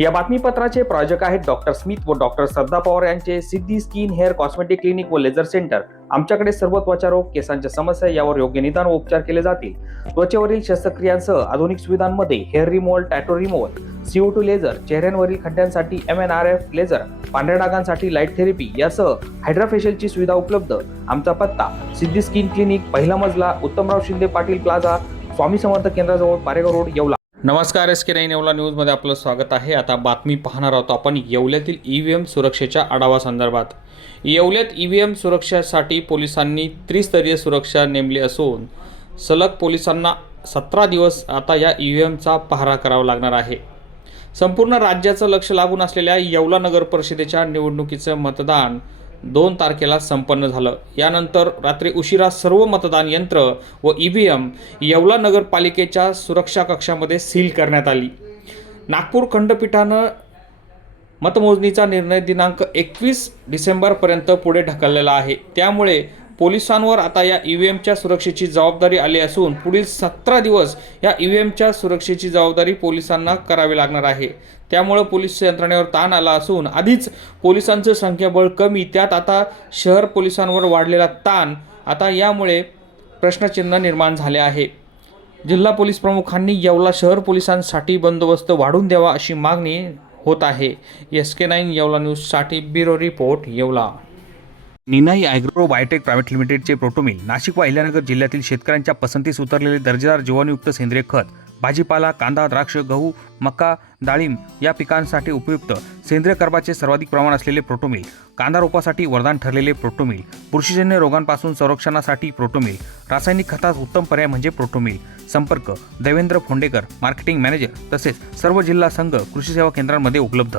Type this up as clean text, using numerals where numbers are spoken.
या बातमीपत्राचे प्रायोजक आहेत डॉक्टर स्मिथ व डॉक्टर श्रद्धा पवार यांचे सिद्धी स्किन हेअर कॉस्मेटिक क्लिनिक व लेझर सेंटर। आमच्याकडे सर्व त्वचा रोग, केसांच्या समस्या यावर योग्य निदान व उपचार केले जातील। त्वचेवरील शस्त्रक्रियांसह आधुनिक सुविधांमध्ये hair removal, tattoo removal, CO2 laser, चेहऱ्यांवरील खड्ड्यांसाठी MNRF लेझर, पांढऱ्या डागांसाठी लाईट थेरपी यासह हायड्राफेशियलची सुविधा उपलब्ध। आमचा पत्ता सिद्धी स्किन क्लिनिक, पहिला मजला, उत्तमराव शिंदे पाटील प्लाझा, स्वामी समर्थ केंद्राजवळ, पारेगाव रोड, येवला। नमस्कार, SK9 येवला न्यूजमध्ये आपलं स्वागत आहे। आता बातमी पाहणार आहोत आपण येवल्यातील EVM सुरक्षेच्या आढावा संदर्भात। येवल्यात EVM सुरक्षेसाठी पोलिसांनी त्रिस्तरीय सुरक्षा नेमली असून सलग पोलिसांना 17 दिवस आता या EVMचा पहारा करावा लागणार आहे। संपूर्ण राज्याचं लक्ष लागून असलेल्या येवला नगर परिषदेच्या निवडणुकीचं मतदान 2 तारखेला संपन्न झालं। यानंतर रात्री उशिरा सर्व मतदान यंत्र व EVM येवला नगरपालिकेच्या सुरक्षा कक्षामध्ये सील करण्यात आली। नागपूर खंडपीठानं मतमोजणीचा निर्णय दिनांक 21 डिसेंबरपर्यंत पुढे ढकललेला आहे। त्यामुळे पोलिसांवर आता या EVMच्या सुरक्षेची जबाबदारी आली असून पुढील 17 दिवस या EVMच्या सुरक्षेची जबाबदारी पोलिसांना करावी लागणार आहे। त्यामुळे पोलीस यंत्रणेवर ताण आला असून आधीच पोलिसांचं संख्याबळ कमी, त्यात आता शहर पोलिसांवर वाढलेला ताण, आता यामुळे प्रश्नचिन्ह निर्माण झाले आहे। जिल्हा पोलीस प्रमुखांनी येवला शहर पोलिसांसाठी बंदोबस्त वाढवून द्यावा अशी मागणी होत आहे। SK9 येवला न्यूजसाठी bureau report, Yeola. Ninai agro biotech private लिमिटेडचे प्रोटोमिल नाशिक व अहिल्यानगर जिल्ह्यातील शेतकऱ्यांच्या पसंतीस उतरलेले दर्जेदार जीवाणूयुक्त सेंद्रिय खत, भाजीपाला, कांदा, द्राक्ष, गहू, मका, डाळिंब या पिकांसाठी उपयुक्त सेंद्रिय कर्बाचे सर्वाधिक प्रमाण असलेले प्रोटोमिल, कांदा रोपासाठी वरदान ठरलेले प्रोटोमिल, बुरशीजन्य रोगांपासून संरक्षणासाठी प्रोटोमिल, रासायनिक खतास उत्तम पर्याय म्हणजे प्रोटोमिल। संपर्क देवेंद्र फोंडेकर, मार्केटिंग मॅनेजर, तसेच सर्व जिल्हा संघ कृषी सेवा केंद्रांमध्ये उपलब्ध।